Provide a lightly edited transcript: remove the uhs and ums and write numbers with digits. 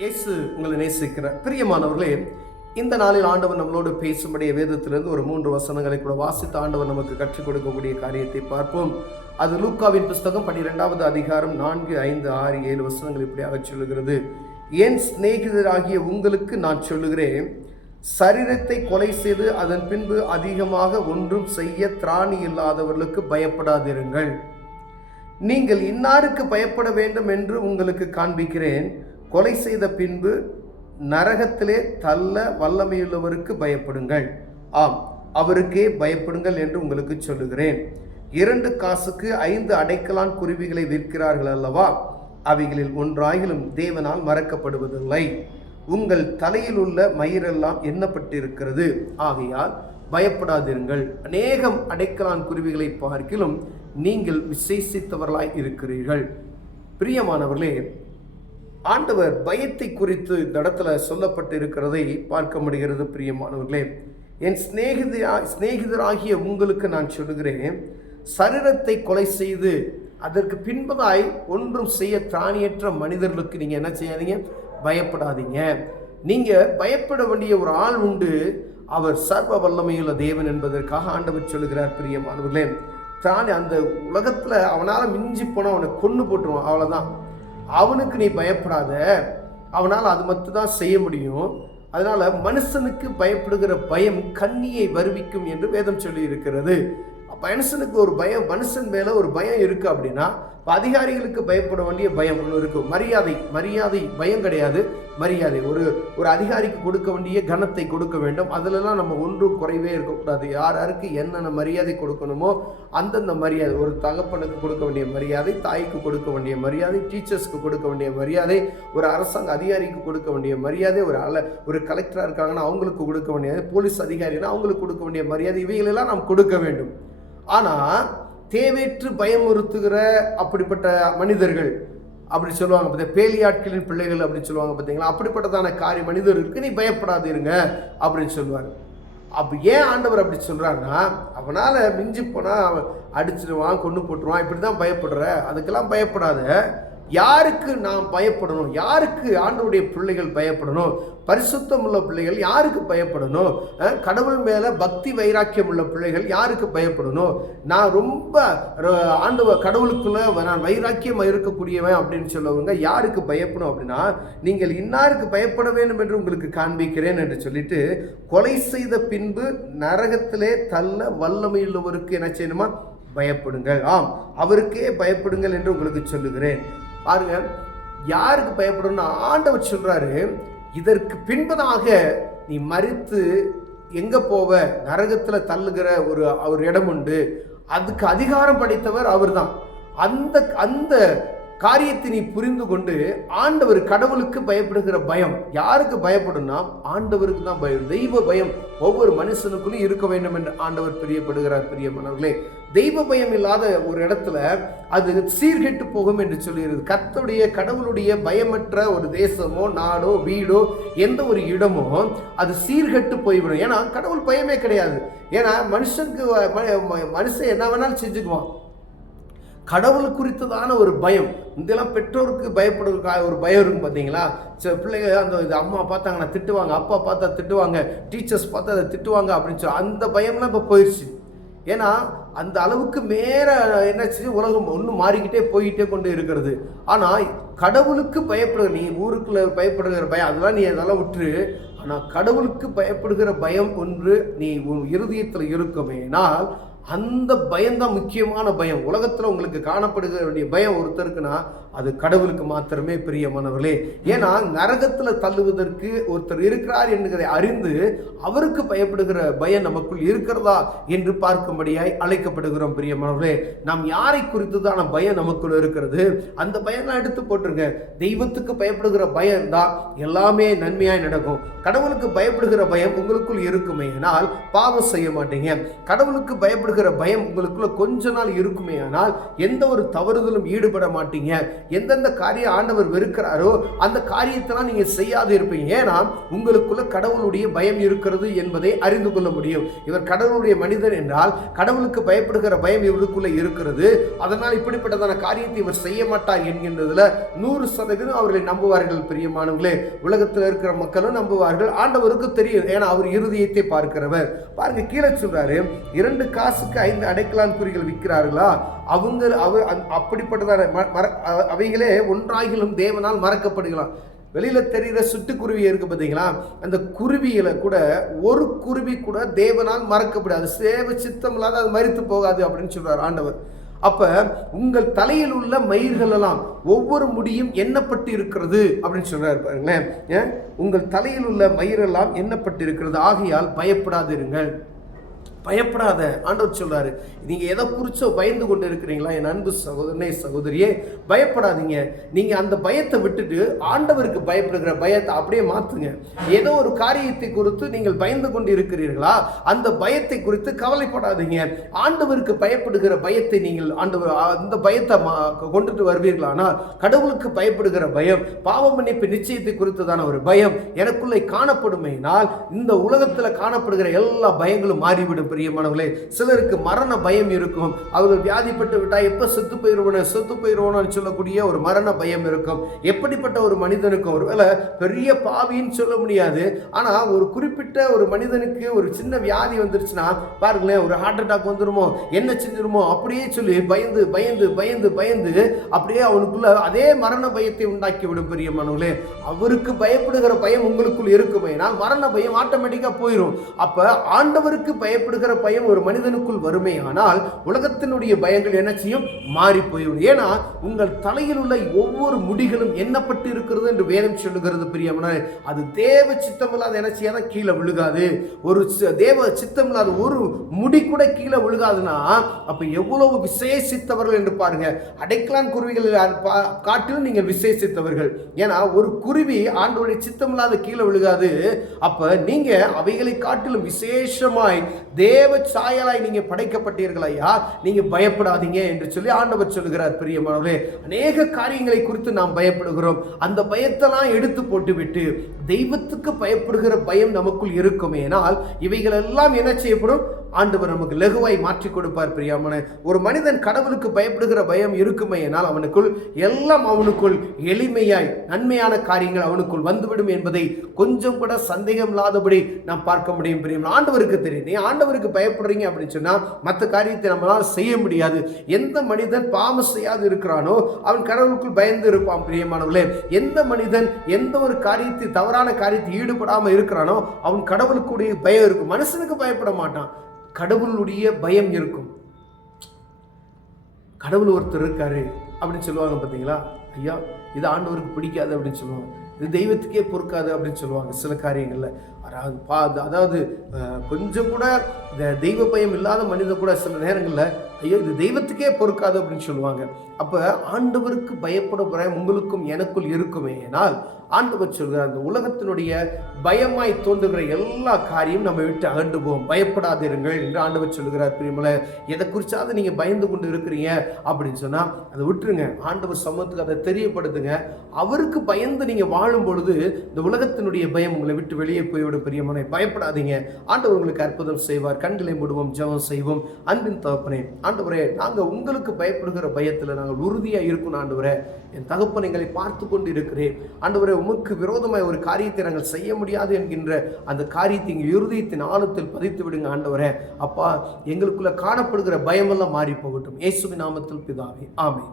இயேசு உங்களை நேசிக்கிறார். பிரியமானவர்களே, இந்த நாளில் ஆண்டவர் நம்மளோடு பேசும்படிய வேதத்திலிருந்து ஒரு 3 வசனங்களை கூட வாசித்து ஆண்டவர் நமக்கு கற்றுக் கொடுக்கக்கூடிய காரியத்தை பார்ப்போம். அது லூக்காவின் புஸ்தகம் 12வது அதிகாரம் 4, 5, 6, 7 வசனங்கள் இப்படியாக சொல்லுகிறது. என் சிநேகிதராகிய உங்களுக்கு நான் சொல்லுகிறேன், சரீரத்தை கொலை செய்து அதன் பின்பு அதிகமாக ஒன்றும் செய்ய திராணி இல்லாதவர்களுக்கு பயப்படாதிருங்கள். நீங்கள் இன்னாருக்கு பயப்பட வேண்டும் என்று உங்களுக்கு காண்பிக்கிறேன். கொலை செய்த பின்பு நரகத்திலே தள்ள வல்லமையுள்ளவருக்கு பயப்படுங்கள். ஆம், அவருக்கே பயப்படுங்கள் என்று உங்களுக்கு சொல்லுகிறேன். 2 காசுக்கு 5 அடைக்கலான் குருவிகளை விற்கிறார்கள் அல்லவா? அவைகளில் ஒன்றாகிலும் தேவனால் மறக்கப்படுவதில்லை. உங்கள் தலையில் உள்ள மயிரெல்லாம் எண்ணப்பட்டிருக்கிறது. ஆகையால் பயப்படாதிருங்கள். அநேகம் அடைக்கலான் குருவிகளை பார்க்கிலும் நீங்கள் விசேஷித்தவர்களாய் இருக்கிறீர்கள். பிரியமானவர்களே, ஆண்டவர் பயத்தை குறித்து இந்த இடத்துல சொல்லப்பட்டு இருக்கிறதை பார்க்க முடிகிறது. பிரியமானவர்களே, என் சிநேகிதராகிய உங்களுக்கு நான் சொல்லுகிறேன், சரீரத்தை கொலை செய்து அதற்கு பின்பதாய் ஒன்றும் செய்ய திராணியற்ற மனிதர்களுக்கு நீங்கள் என்ன செய்யாதீங்க? பயப்படாதீங்க. நீங்கள் பயப்பட வேண்டிய ஒரு ஆள் உண்டு. அவர் சர்வ வல்லமையுள்ள தேவன் என்பதற்காக ஆண்டவர் சொல்லுகிறார். பிரியமானவர்களே, திராணி அந்த உலகத்தில் அவனால் மிஞ்சி போனால் அவனை கொன்று போட்டுருவான், அவ்வளோதான். அவனுக்கு நீ பயப்படாத, அவனால் அது மட்டும் தான் செய்ய முடியும். அதனால மனுஷனுக்கு பயப்படுகிற பயம் கண்ணியை வருவிக்கும் என்று வேதம் சொல்லி இருக்கிறது. மனுஷனுக்கு ஒரு பயம், மனுஷன் மேல ஒரு பயம் இருக்கு அப்படின்னா, அதிகாரிகளுக்கு பயப்பட வேண்டிய பயம் ஒன்று இருக்கு. மரியாதை பயம் கிடையாது, மரியாதை. ஒரு அதிகாரிக்கு கொடுக்க வேண்டிய கனத்தை கொடுக்க வேண்டும். அதிலெல்லாம் நம்ம ஒன்றும் குறைவே இருக்கக்கூடாது. யாருக்கு என்னென்ன மரியாதை கொடுக்கணுமோ அந்தந்த மரியாதை. ஒரு தகப்பனுக்கு கொடுக்க வேண்டிய மரியாதை, தாய்க்கு கொடுக்க வேண்டிய மரியாதை, டீச்சர்ஸ்க்கு கொடுக்க வேண்டிய மரியாதை, ஒரு அரசாங்க அதிகாரிக்கு கொடுக்க வேண்டிய மரியாதை, ஒரு கலெக்டராக இருக்காங்கன்னா அவங்களுக்கு கொடுக்க வேண்டியது, போலீஸ் அதிகாரினா அவங்களுக்கு கொடுக்க வேண்டிய மரியாதை, இவைகளெல்லாம் நாம் கொடுக்க வேண்டும். ஆனால் தேவையற்று பயமுறுத்துகிற அப்படிப்பட்ட மனிதர்கள் அப்படி சொல்லுவாங்க, பேலியாட்களின் பிள்ளைகள் அப்படின்னு சொல்லுவாங்க பார்த்தீங்களா, அப்படிப்பட்டதான மனிதர்களுக்கு நீ பயப்படாதீருங்க அப்படின்னு சொல்லுவார். அப்போ ஏன் ஆண்டவர் அப்படி சொல்கிறாருன்னா, அவனால் மிஞ்சி போனால் அடிச்சிடுவான், கொண்டு போட்டுருவான், இப்படி தான் பயப்படுற, அதுக்கெல்லாம் பயப்படாத. யாருக்கு நாம் பயப்படணும்? யாருக்கு ஆண்டவருடைய பிள்ளைகள் பயப்படணும்? பரிசுத்தம் உள்ள பிள்ளைகள் யாருக்கு பயப்படணும்? கடவுள் மேலே பக்தி வைராக்கியம் உள்ள பிள்ளைகள் யாருக்கு பயப்படணும்? நான் ரொம்ப ஆண்டவர் கடவுளுக்குள்ள நான் வைராக்கியம் இருக்கக்கூடியவன் அப்படின்னு சொல்லவங்க யாருக்கு பயப்படும் அப்படின்னா, நீங்கள் இன்னாருக்கு பயப்பட வேண்டும் என்று உங்களுக்கு காண்பிக்கிறேன் என்று சொல்லிட்டு, கொலை செய்த பின்பு நரகத்திலே தள்ள வல்லமையுள்ளவருக்கு என்ன செய்யணுமா? பயப்படுங்கள். ஆம், அவருக்கே பயப்படுங்கள் என்று உங்களுக்கு சொல்லுகிறேன். பாருங்க, யாருக்கு பயப்படணும்னா ஆண்டவர் சொல்றாரு, இதற்கு பின்பதாக நீ மரித்து எங்க போவ? நரகத்துல தள்ளுகிற ஒரு இடம் உண்டு. அதுக்கு அதிகாரம் படைத்தவர் அவர் தான். அந்த காரியத்தை நீ புரிந்து கொண்டு ஆண்டவர் கடவுளுக்கு பயப்படுகிற பயம் யாருக்கு பயப்படும்னா ஆண்டவருக்கு தான் பயம். தெய்வ பயம் ஒவ்வொரு மனுஷனுக்குள்ளும் இருக்க வேண்டும் என்று ஆண்டவர் பிரியப்படுகிறார். பிரியமானவர்களே, தெய்வ பயம் இல்லாத ஒரு இடத்துல அது சீர்கெட்டு போகும் என்று சொல்லுகிறது. கர்த்தருடைய கடவுளுடைய பயமற்ற ஒரு தேசமோ நாடோ வீடோ எந்த ஒரு இடமோ அது சீர்கெட்டு போய்விடும். ஏன்னா கடவுள் பயமே கிடையாது. ஏன்னா மனுஷன் என்ன வேணாலும் செஞ்சுக்குவான். கடவுள் குறித்ததான ஒரு பயம், இதெல்லாம் பெற்றோருக்கு பயப்படுறதுக்காக ஒரு பயம் இருக்கும் பார்த்தீங்களா? சில பிள்ளைங்க இது அம்மா பார்த்தாங்கன்னா திட்டுவாங்க, அப்பா பார்த்தா திட்டுவாங்க, டீச்சர்ஸ் பார்த்தா அதை திட்டுவாங்க அப்படின்னு சொல்லி அந்த பயம்லாம் இப்போ போயிடுச்சு. ஏன்னா அந்த அளவுக்கு மேல என்னாச்சு, உலகம் ஒன்றும் மாறிக்கிட்டே போய்கிட்டே கொண்டு இருக்கிறது. ஆனால் கடவுளுக்கு பயப்படுகிற, நீ ஊருக்குள்ள பயப்படுகிற பயம் அதெல்லாம் நீ அதெல்லாம் விட்டுரு. ஆனால் கடவுளுக்கு பயப்படுகிற பயம் ஒன்று நீ உன் இருதயத்தில் இருக்குமேனால் அந்த பயம்தான் முக்கியமான பயம். உலகத்தில் உங்களுக்கு காணப்படுகிற வேண்டிய பயம் ஒருத்தருக்குன்னா அது கடவுளுக்கு மாத்திரமே. பிரியமானவர்களே, ஏன்னா நரகத்தில் தள்ளுவதற்கு ஒருத்தர் இருக்கிறார் என்கிறதை அறிந்து அவருக்கு பயப்படுகிற பயம் நமக்குள் இருக்கிறதா என்று பார்க்கும்படியாய் அழைக்கப்படுகிறோம். பிரியமானவர்களே, நாம் யாரை குறித்துதான பயம் நமக்குள் இருக்கிறது? அந்த பயம்லாம் எடுத்து போட்டுருங்க. தெய்வத்துக்கு பயப்படுகிற பயம் தான் எல்லாமே நன்மையாய் நடக்கும். கடவுளுக்கு பயப்படுகிற பயம் உங்களுக்குள் இருக்குமே ஆனால் பாவம் செய்ய மாட்டீங்க. கடவுளுக்கு பயப்படுகிற பயப்படுகிற பயம் உங்களுக்குள்ள கொஞ்ச நாள் இருக்குமே, ஆனால் எந்த ஒரு தவறுதலும் ஈடுபட மாட்டீங்க. எந்தெந்த காரியம் ஆண்டவர் வெறுக்கிறாரோ அந்த காரியத்தெல்லாம் நீங்க செய்யாது இருப்பீங்க. ஏன்னா உங்களுக்குள்ள கடவுளுடைய பயம் இருக்கிறது என்பதை அறிந்து கொள்ள முடியும். இவர் கடவுளுடைய மனிதன் என்றால் கடவுளுக்கு பயப்படுகிற பயம் இவருக்குள்ள இருக்கிறது. அதனால் இப்படிப்பட்டதான காரியத்தை இவர் செய்ய மாட்டார் என்கின்றதுல 100% அவர்களை நம்புவார்கள். பிரியமானவர்களே, உலகத்தில் இருக்கிற மக்களும் நம்புவார்கள். ஆண்டவருக்கு தெரியும், ஏன்னா அவர் இருதயத்தை பார்க்கிறவர். பாருங்க, கீழே சொல்றாரு, 2 காசுக்கு 5 அடைக்கலான் குறிகள் விற்கிறார்களா, அவங்க அப்படிப்பட்டதான அவைகளே ஒன்றாகிலும் தேவனால் மறக்கப்படுகலாம். வெளியில தெரிகிற சுட்டுக்குருவி இருக்கு பார்த்தீங்களா, அந்த குருவிகளை கூட ஒரு குருவி கூட தேவனால் மறக்கப்படாது. சேவ சித்தம் இல்லாத அது மரித்து போகாது அப்படின்னு சொல்றார் ஆண்டவர். அப்ப உங்கள் தலையில் உள்ள மயிர்கள் எல்லாம் ஒவ்வொரு முடியும் எண்ணப்பட்டு இருக்கிறது அப்படின்னு சொல்றாரு. பாருங்களேன், உங்கள் தலையில் உள்ள மயிரெல்லாம் எண்ணப்பட்டு இருக்கிறது, ஆகையால் பயப்படாதிருங்கள். பயப்படாத ஆண்டவர் சொல்றாரு. நீங்க எதை குறிச்சோ பயந்து கொண்டு இருக்கிறீங்களா என் அன்பு சகோதரனே சகோதரியே, பயப்படாதீங்க. நீங்க அந்த பயத்தை விட்டுட்டு ஆண்டவருக்கு பயப்படுகிற பயத்தை அப்படியே மாத்துங்க. ஏதோ ஒரு காரியத்தை குறித்து நீங்கள் பயந்து கொண்டு இருக்கிறீர்களா, அந்த பயத்தை குறித்து கவலைப்படாதீங்க. ஆண்டவருக்கு பயப்படுகிற பயத்தை நீங்கள் அந்த பயத்தை கொண்டுட்டு வருவீர்களானால், கடவுளுக்கு பயப்படுகிற பயம், பாவ மன்னிப்பு நிச்சயத்தை குறித்துதான ஒரு பயம் எனக்குள்ளே காணப்படுமேனால் இந்த உலகத்தில் காணப்படுகிற எல்லா பயங்களும் மாறிவிடும். பிரியமானவர்களே, சிலருக்கு மரண பயம் இருக்கும். அவர்கள் வியாதிப்பட்டு விட்டா எப்ப செத்து போயிருவோன்னு சொல்லக்கூடிய ஒரு மரண பயம் இருக்கும். எப்படிப்பட்ட ஒரு மனிதனுக்கும், ஒருவேளை பெரிய பாவின்னு சொல்ல முடியாது, ஆனா ஒரு குறிப்பிட்ட ஒரு மனிதனுக்கு ஒரு சின்ன வியாதி வந்துருச்சுன்னா பாருங்களேன், ஒரு ஹார்ட் அட்டாக் வந்துருமோ, என்ன செஞ்சிருமோ அப்படியே சொல்லி பயந்து பயந்து பயந்து பயந்து அப்படியே அவனுக்குள்ள அதே மரண பயத்தை உண்டாக்கி விடும். பிரியமானவர்களே, அவருக்கு பயப்படுகிற பயம் உங்களுக்குள் இருக்குமே, மரண பயம் ஆட்டோமேட்டிக்கா போயிடும். அப்ப ஆண்டவருக்கு பயப்படுகிற பயம் ஒரு மனிதனுக்குள் வருமே, ஆனால் உலகத்தினுடைய பயங்கள் என்ன செய்யும், மாறி போய்விடும். ஏன்னா உங்கள் தலையில் உள்ள ஒவ்வொரு முடிகளும் எண்ணப்பட்டு இருக்கிறது என்று வேதம் சொல்லுகிறது. பிரியமான, அது தேவ சித்தம் இல்லாத என்ன செய்யாத கீழே விழுகாது. ஒரு தேவ சித்தம் இல்லாத ஒரு முடி கூட கீழே விழுகாதுன்னா அப்ப எவ்வளவு விசேஷித்தவர்கள் என்று பாருங்க. அடைக்கலான் குருவிகள் காட்டிலும் நீங்கள் விசேஷித்தவர்கள். ஏன்னா ஒரு குருவி ஆண்டவருடைய சித்தம் இல்லாத கீழே விழுகாது. அப்ப நீங்க அவைகளை காட்டிலும் விசேஷமாய் தேவ சாயலாய் நீங்க படைக்கப்பட்டீர்கள் ஐயா, நீங்க பயப்படாதீங்க என்று சொல்லி ஆண்டவர் சொல்லுகிறார். பிரியமானவர்களே, அநேக காரியங்களை குறித்து நாம் பயப்படுகிறோம். அந்த பயத்தெல்லாம் எடுத்து போட்டுவிட்டு தெய்வத்துக்கு பயப்படுகிற பயம் நமக்குள் இருக்குமேனால் இவைகள் எல்லாம் என்ன செய்யப்படும், ஆண்டவர் நமக்கு லகுவாய் மாற்றி கொடுப்பார். பிரியமான, ஒரு மனிதன் கடவுளுக்கு பயப்படுகிற பயம் இருக்குமேனால் அவனுக்குள் எளிமையாய் நன்மையான காரியங்கள் அவனுக்குள் வந்துவிடும் என்பதை கொஞ்சம் கூட சந்தேகம் இல்லாதபடி நாம் பார்க்க முடியும். பிரியமான, ஆண்டவருக்கு தெரியும். நீ ஆண்டவருக்கு பயப்படுறீங்க அப்படின்னு சொன்னா மற்ற காரியத்தை நம்மளால செய்ய முடியாது. எந்த மனிதன் பாவம் செய்யாது இருக்கிறானோ அவன் கடவுளுக்குள் பயந்து இருப்பான். பிரியமானவர்களே, எந்த மனிதன் எந்த ஒரு காரியத்தை தவறான காரியத்தை ஈடுபடாம இருக்கிறானோ அவன் கடவுளுக்குடைய பயம் இருக்கும். மனுஷனுக்கு பயப்பட மாட்டான், கடவுளுடைய பயம் இருக்கும். கடவுள் ஒருத்தர் இருக்காரு அப்படின்னு சொல்லுவாங்க பார்த்தீங்களா, ஐயா இது ஆண்டவருக்கு பிடிக்காது அப்படின்னு சொல்லுவாங்க, இது தெய்வத்துக்கே பொறுக்காது அப்படின்னு சொல்லுவாங்க சில காரியங்கள்ல. அதாவது கொஞ்சம் கூட இந்த தெய்வ பயம் இல்லாத மனிதன் கூட சில நேரங்களில் ஐயோ இது தெய்வத்துக்கே பொறுக்காது அப்படின்னு சொல்லுவாங்க. அப்போ ஆண்டவருக்கு பயப்பட பயம் உங்களுக்கும் எனக்குள் இருக்குமே, ஏனால் ஆண்டவர் சொல்கிறார், அந்த உலகத்தினுடைய பயமாய் தோன்றுகிற எல்லா காரியம் நம்ம விட்டு அகண்டு போவோம், பயப்படாதிருங்கள் என்று ஆண்டவர் சொல்கிறார். பிரியமலை, எதை குறிச்சாவது நீங்கள் பயந்து கொண்டு இருக்கிறீங்க அப்படின்னு சொன்னால் அதை விட்டுருங்க. ஆண்டவர் சமூகத்துக்கு அதை தெரியப்படுத்துங்க. அவருக்கு பயந்து நீங்கள் வாழும் பொழுது இந்த உலகத்தினுடைய பயம் உங்களை விட்டு வெளியே போய்விடும். பிரியமலை, பயப்படாதீங்க. ஆண்டவர் உங்களுக்கு அற்புதம் செய்வார். கண்களை மூடுவோம், ஜெபம் செய்வோம். அன்பின் தகப்பனே, ஆண்டவரே, நாங்கள் உங்களுக்கு பயப்படுகிற பயத்தில் நாங்கள் உறுதியாக இருக்கணும். ஆண்டவரே, என் தகப்பன் எங்களை பார்த்து கொண்டு இருக்கிறேன். ஆண்டவரே, உமக்கு விரோதமாய் ஒரு காரியத்தை நாங்கள் செய்ய முடியாது என்கின்ற அந்த காரியத்தை எங்கள் இருதயத்தின் ஆழத்தில் பதித்து விடுங்க. ஆண்டவரே, அப்பா, எங்களுக்குள்ள காணப்படுகிற பயமெல்லாம் மாறி போகட்டும். இயேசுவின் நாமத்தில் பிதாவே, ஆமென்.